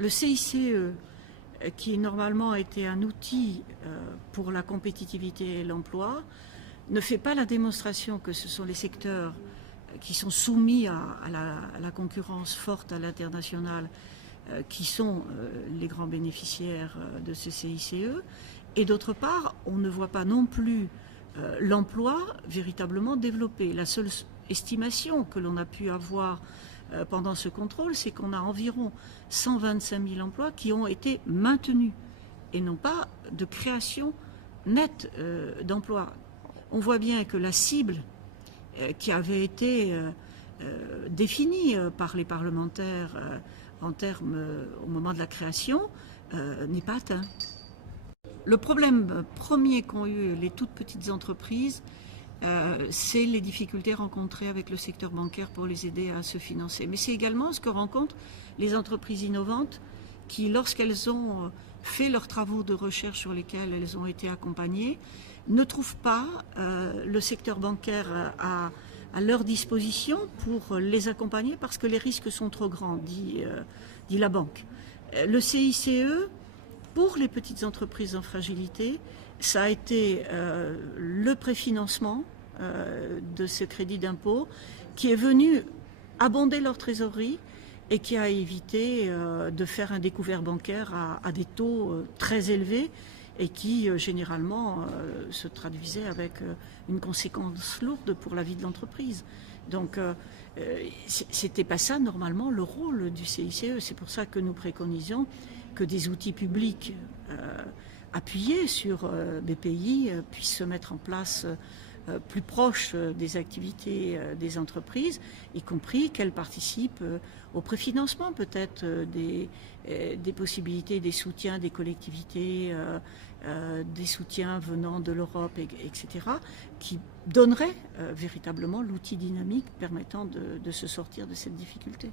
Le CICE, qui normalement était un outil pour la compétitivité et l'emploi, ne fait pas la démonstration que ce sont les secteurs qui sont soumis à la concurrence forte à l'international qui sont les grands bénéficiaires de ce CICE. Et d'autre part, on ne voit pas non plus l'emploi véritablement développé. La seule estimation que l'on a pu avoir pendant ce contrôle, c'est qu'on a environ 125 000 emplois qui ont été maintenus et non pas de création nette d'emplois. On voit bien que la cible qui avait été définie par les parlementaires en termes au moment de la création n'est pas atteinte. Le problème premier qu'ont eu les toutes petites entreprises, c'est les difficultés rencontrées avec le secteur bancaire pour les aider à se financer. Mais c'est également ce que rencontrent les entreprises innovantes qui, lorsqu'elles ont fait leurs travaux de recherche sur lesquels elles ont été accompagnées, ne trouvent pas le secteur bancaire à leur disposition pour les accompagner parce que les risques sont trop grands, dit la banque. Le CICE, pour les petites entreprises en fragilité, ça a été le préfinancement de ce crédit d'impôt qui est venu abonder leur trésorerie et qui a évité de faire un découvert bancaire à des taux très élevés et qui généralement se traduisait avec une conséquence lourde pour la vie de l'entreprise. Donc c'était pas ça normalement le rôle du CICE. C'est pour ça que nous préconisons que des outils publics appuyés sur BPI puissent se mettre en place plus proche des activités des entreprises, y compris qu'elles participent au préfinancement peut-être des possibilités, des soutiens des collectivités, des soutiens venant de l'Europe, etc., qui donneraient véritablement l'outil dynamique permettant de se sortir de cette difficulté.